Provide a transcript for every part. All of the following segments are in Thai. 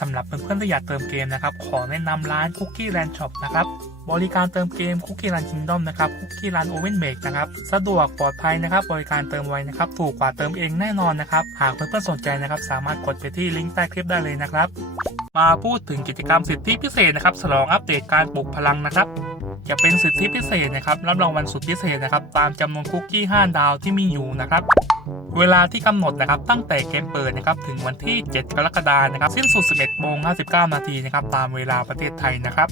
สำหรับเพื่อนๆที่อยากเติมเกมนะครับ ขอแนะนำร้าน Cookie Land Shop นะครับ บริการเติมเกม Cookie Land Kingdom นะครับ Cookie Land Oven Make นะครับ สะดวกปลอดภัยนะครับ บริการเติมไวนะครับ ถูกกว่าเติมเองแน่นอนนะครับ หากเพื่อนๆสนใจนะครับ สามารถกดไปที่ลิงก์ใต้คลิปได้เลยนะครับ มาพูดถึงกิจกรรมสิทธิพิเศษนะครับฉลองอัปเดตการปลุกพลังนะครับจะเป็นสิทธิพิเศษนะครับ รับรางวัลสุดพิเศษนะครับ ตามจำนวนคุกกี้ 5 ดาวที่มีอยู่นะครับ เวลาที่กำหนดนะครับตั้งแต่เกมเปิดนะครับถึงวันที่ 7 กรกฎาคมนะครับสิ้นสุด 11โมง59 นาทีนะครับตามเวลาประเทศไทยนะครับ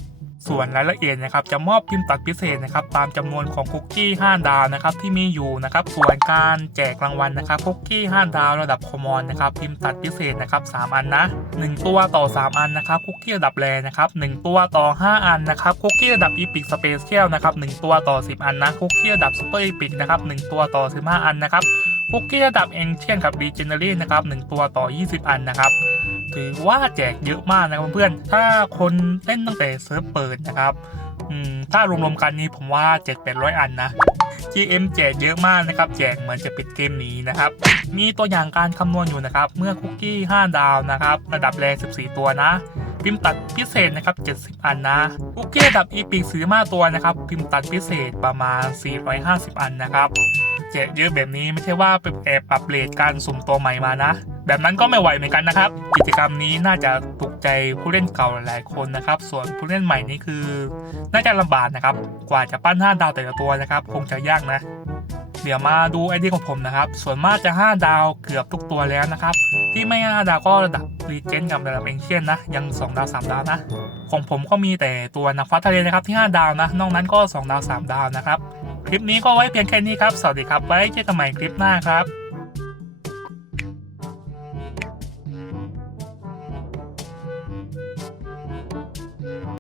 ส่วนรายละเอียดนะครับจะมอบพิมพ์ตัดพิเศษนะครับตามจำนวนของคุกกี้5ดาวนะครับที่มีอยู่นะครับส่วนการแจกรางวัลนะครับคุกกี้5ดาวระดับคอมมอนนะครับพิมพ์ตัดพิเศษนะครับ3อันนะ1ตัวต่อ 3 อันนะครับคุกกี้ระดับแรนะครับ1ตัวต่อ 5 อันนะครับคุกกี้ระดับอีพิกสเปเชียลนะครับ1ตัวต่อ 10 อันนะคุกกี้ระดับซูเปอร์อีพิกนะครับ1ตัวต่อ 15 อันนะครับ คุกกี้ระดับเองเชียนกับรีเจเนอรี่นะครับ1ตัวต่อ 20 อันนะครับ ถือว่าแจกเยอะมากนะครับเพื่อนถ้าคนเล่นตั้งแต่เซิร์ฟเปิดนะครับถ้ารวมๆกันนี้ผมว่า 7-800 อันนะ GM แจกเยอะมากนะครับ แจกเหมือนจะปิดเกมนี้นะครับ มีตัวอย่างการคำนวณอยู่นะครับ เมื่อคุกกี้ 5 ดาวนะครับ ระดับแรก14 ตัวนะ พิมพ์ตัดพิเศษนะครับ 70 อันนะ คุกกี้ระดับอีพิก45ตัวนะครับ พิมพ์ตัดพิเศษประมาณ 450 อันนะครับ แจกเยอะแบบนี้ไม่ใช่ว่าไปแอบปรับเลทการสุ่มตัวใหม่มานะ แบบนั้นก็ไม่ไหวเหมือนกันนะครับ กิจกรรมนี้น่าจะถูกใจผู้เล่นเก่าหลายคนนะครับ ส่วนผู้เล่นใหม่นี่คือ น่าจะลำบากนะครับ กว่าจะปั้น 5 ดาวแต่ละตัวนะครับ คงจะยากนะ เดี๋ยวมาดูไอเดียของผมนะครับ ส่วนมากจะ 5 ดาวเกือบทุกตัวแล้วนะครับ ที่ไม่ 5 ดาวก็ระดับรีเจนกับระดับเองเชียนนะ ยัง 2 ดาว 3 ดาวนะ ของผมก็มีแต่ตัวนักฟ้าทะเลนะครับที่ 5 ดาวนะ นอกนั้นก็ 2 ดาว 3 ดาวนะครับ คลิปนี้ก็ไว้เพียงแค่นี้ครับ สวัสดีครับ ไว้เจอกันใหม่คลิปหน้าครับ